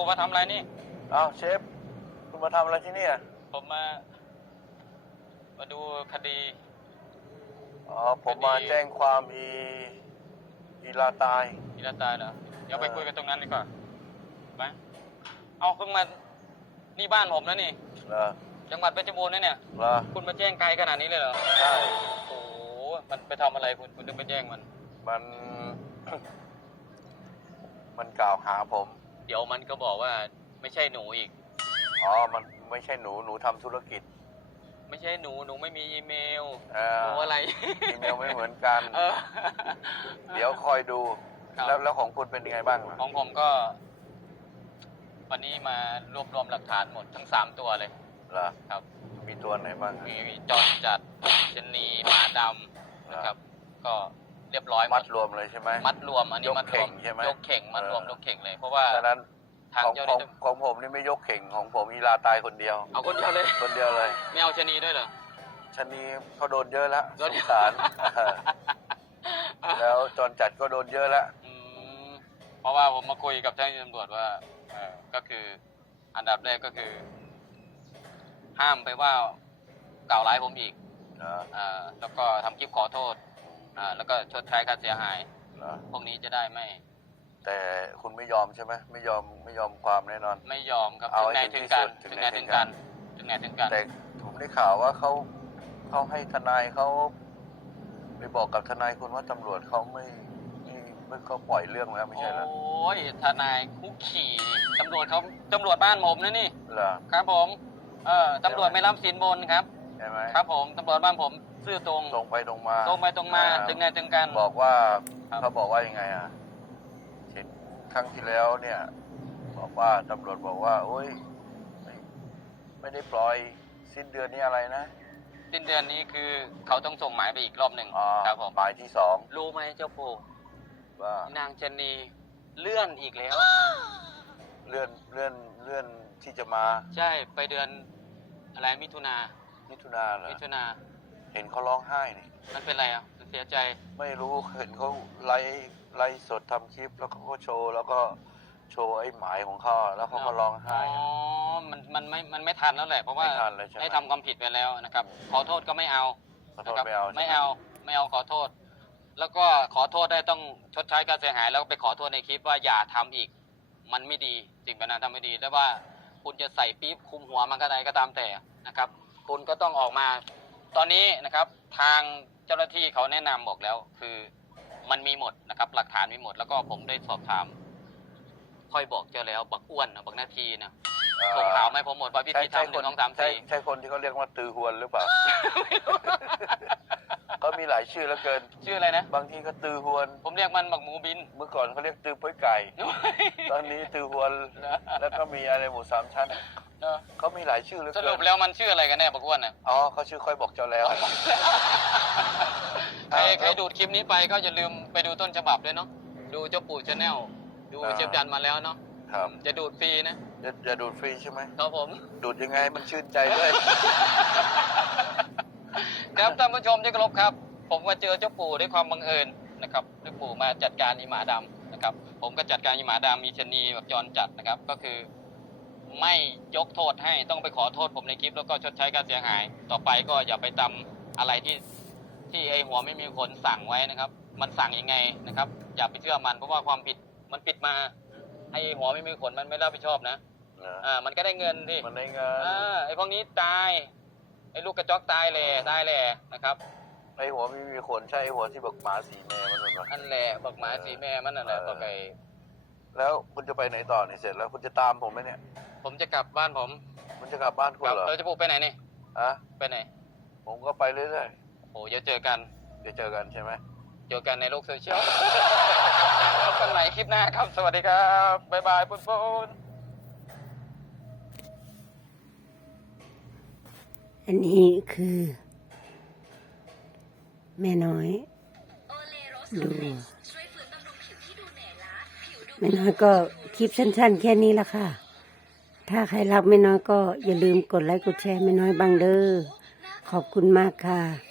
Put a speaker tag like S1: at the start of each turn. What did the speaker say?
S1: มาทำอะไรนี่
S2: อ้าวเชฟคุณมาทำอะไรที่นี่อ่ะ
S1: ผมมาดูคดี
S2: อ๋อผมมาแจ้งความอีลาตาย
S1: อีลาตายเหรอเดี๋ยวไปคุยกันตรงนั้นดีกว่าไปเอาเพิ่งมานี่บ้านผมนะนี่
S2: เหรอ
S1: จังหวัดเพชรบูรณ์นะเนี่ย
S2: เหรอ
S1: คุณมาแจ้งไกลขนาดนี้เลยเหรอ
S2: ใช่
S1: โอ้โหมันไปทำอะไรคุณถึงไปแจ้ง
S2: มัน มันกล่าวหาผม
S1: เดี๋ยวมันก็บอกว่าไม่ใช่หนูอีก
S2: อ๋อมันไม่ใช่หนูทำธุรกิจ
S1: ไม่ใช่หนูไม่มีอีเมล
S2: ห
S1: นูอะไร
S2: อีเมลไม่เหมือนกันเดี๋ยวคอยดูแล้วของคุณเป็นยังไงบ้าง
S1: ของผมก็ วันนี้มารวบรวมหลักฐานหมดทั้ง3ตัวเลย
S2: เหรอ
S1: ครับ
S2: มีตัวไหนบ้าง
S1: มีจอนจัดชนีหมาดำนะครับก็เรียบร้อย
S2: มัดรวมเลยใช่ไหม
S1: มัดรวมอันนี้มัดรวม
S2: ใช่ไหม
S1: ยกเข่งมัดรวมยกเข่งเลยเพราะว่า
S2: ฉะนั้น
S1: ทาง
S2: ของผมนี่ไม่ยกเข่งของผมอีลาตายคนเดียว
S1: เอาคนเดียวเลย
S2: คนเดียวเลย
S1: ไม่เอาชนีด้วยเหรอ
S2: ชนีเขาโดนเยอะแล้วสงสารแล้วจอนจัดก็โดนเยอะแล้ว
S1: เพราะว่าผมมาคุยกับเจ้าหน้าที่ตำรวจว่าก็คืออันดับแรกก็คือห้ามไปว่ากล่าวร้ายผมอีกแล้วก็ทำคลิปขอโทษแล้วก็ชดใช้ค่าเสียหายพวกนี้จะได้ไม่
S2: แต่คุณไม่ยอมใช่ไหมไม่ยอมความแน่นอน
S1: ไม่ยอมครับถึงไหนถึงกันถึงไหนถึงกัน
S2: แต่ผมได้ข่าวว่าเขาให้ทนายเขาไปบอกกับทนายคุณว่าตำรวจเขาไม่เขาปล่อยเรื่องแล้วไม่ใช่เหรอ
S1: โอ้ยทนายคุกขี่ตำรวจบ้านผมนะนี่
S2: เหรอ
S1: ครับผมตำรวจไม่รับสินบนครับ
S2: ใช่ไหม
S1: ครับผมตำรวจบ้านผมซื่อตรง
S2: ไปตรงมา
S1: ถึงไหนถึงกัน
S2: บอกว่าเขาบอกว่ายังไงอ่ะครั้งที่แล้วเนี่ยบอกว่าตำรวจบอกว่าโอ้ยไม่ได้ปล่อยสิ้นเดือนนี้อะไรนะ
S1: สิ้นเดือนนี้คือเขาต้องส่งหมายไปอีกรอบหนึ่งครับผม
S2: หมายที่2
S1: รู้ไหมเจ้าปู่
S2: ว่
S1: านางชนีเลื่อนอีกแล้ว
S2: เลื่อนที่จะมา
S1: ใช่ไปเดือนอะไรมิถุนา
S2: เหรอเห็นเขาร้องไห้นี่
S1: มันเป็นไรอ่ะเสียใจ
S2: ไม่รู้เห็นเขาไลฟ์สดทำคลิปแล้วเขาก็โชว์แล้วก็โชว์ไอ้หมายของเขาแล้วเขาก็ร้องไห้
S1: อ๋อมันไม่ทันแล้วแหละเพราะว่าได้ทำความผิดไปแล้วนะครับขอโทษก็ไม่เอาไม่เอาขอโทษแล้วก็ขอโทษได้ต้องชดใช้ค่าเสียหายแล้วไปขอโทษในคลิปว่าอย่าทำอีกมันไม่ดีสิ่งแบบนั้นทำไม่ดีแล้วว่าคุณจะใส่ปี๊บคุมหัวมันก็ได้ก็ตามแต่นะครับคุณก็ต้องออกมาตอนนี้นะครับทางเจ้าหน้าที่เขาแนะนำบอกแล้วคือมันมีหมดนะครับหลักฐานมีหมดแล้วก็ผมได้สอบถามค่อยบอกเจ้าแล้วบักอ้วนบักนาทีนะส่งข่าวไม่ผมหมดว่าพิธีทำ1 2 3 4
S2: ใช่คนที่เขาเรียกว่าตือหวนหรือเปล่าเขามีหลายชื่อแล้วเกิน
S1: ชื่ออะไรนะ
S2: บางทีก็ตือหวน
S1: ผมเรียกมันบักหมูบิน
S2: เมื่อก่อนเขาเรียกตือป้อยไก่ตอนนี้ตือหวนแล้วก็มีอะไรหมู3 ชั้นเขามีหลายชื่อแล้ว
S1: สรุปแล้วมันชื่ออะไรกันแน่บักอ้วนน่ะ
S2: อ๋อเขาชื่อค่อยบอกเจ้าแล้ว
S1: ใครดูดคลิปนี้ไปก็อย่าลืมไปดูต้นฉบับด้วยเนาะดูเจ้าปู่ชาแนลดูเชฟจันมาแล้วเนาะจะดูดฟรีนะ
S2: จะดูดฟรีใช่ไหม
S1: ครับผม
S2: ดูดยังไงมันชื่นใจด้วย
S1: ครับท่านผู้ชมที่เคารพครับผมมาเจอเจ้าปู่ด้วยความบังเอิญนะครับเจ้าปู่มาจัดการอีหมาดำนะครับผมก็จัดการอีหมาดำมีชนีแบบจรจัดนะครับก็คือไม่ยกโทษให้ต้องไปขอโทษผมในคลิปแล้วก็ชดใช้ค่าเสียหายต่อไปก็อย่าไปทำอะไรที่ไอหัวไม่มีขนสั่งไว้นะครับมันสั่งยังไงนะครับอย่าไปเชื่อมันเพราะว่าความผิดมันปิดมาไอหัวไม่มีขนมันไม่รับผิดชอบนะมันก็ได้เงินดิ
S2: มันได้เงิน
S1: ไอพวกนี้ตายไอลูกกระจอกตายเลยนะครับ
S2: ไอหัวไม่มีขนใช่ไอหัวที่บอกหมาสีแม่มันนั่นหรอ
S1: อันแหละบอกหมาสีแม่มันนั่นแหละบอกไอ
S2: แล้วคุณจะไปไหนต่อเนี่ยเสร็จแล้วคุณจะตามผมไหมเนี่ย
S1: ผมจะกลับบ้านผม
S2: คุณจะกลับบ้านคุณเหรอ
S1: เราจะพูดไปไหนนี่ไปไหน
S2: ผมก็ไปเรื่อย
S1: ๆโอ้เจอกัน
S2: ใช่ไหม
S1: เจอกันในโลกโซเชียลพบกันใหม่คลิปหน้าครับสวัสดีครับบ๊ายบายปุ้น
S3: อันนี้คือแม่น้อยดูแม่น้อยก็คลิปสั้นๆแค่นี้ละค่ะถ้าใครรักแม่น้อยก็อย่าลืมกดไลค์กดแชร์แม่น้อยบังเด้อขอบคุณมากค่ะ